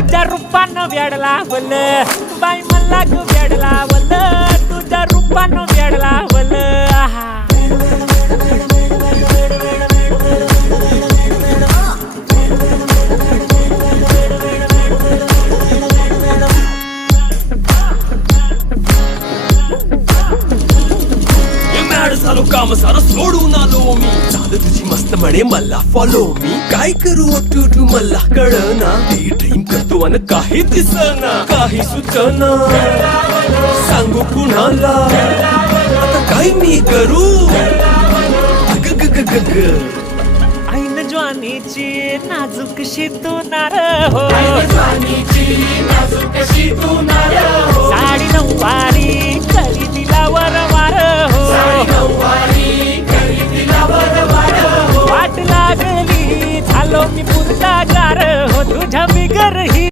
तुझ्या रूपानं वेड लावलं बाई मला ग वेड लावलं तुझ्या रूपानं वेड लावलं आहा झालो काम सारं सोडून आलो मी झालं तुझी मस्त म्हणे मला फॉलो मी काय करू टू मला कळना ती ड्रीम करतो आणि काही दिसना काही सुचना सांगू कुणाला आता काय मी करू ऐन ज्वानीची नाजूकशी तू नार हो साडी नऊवारी करी दिला वरवार हो वाट लागली झालो मी पुरता गार हो तुझ्या बिगर ही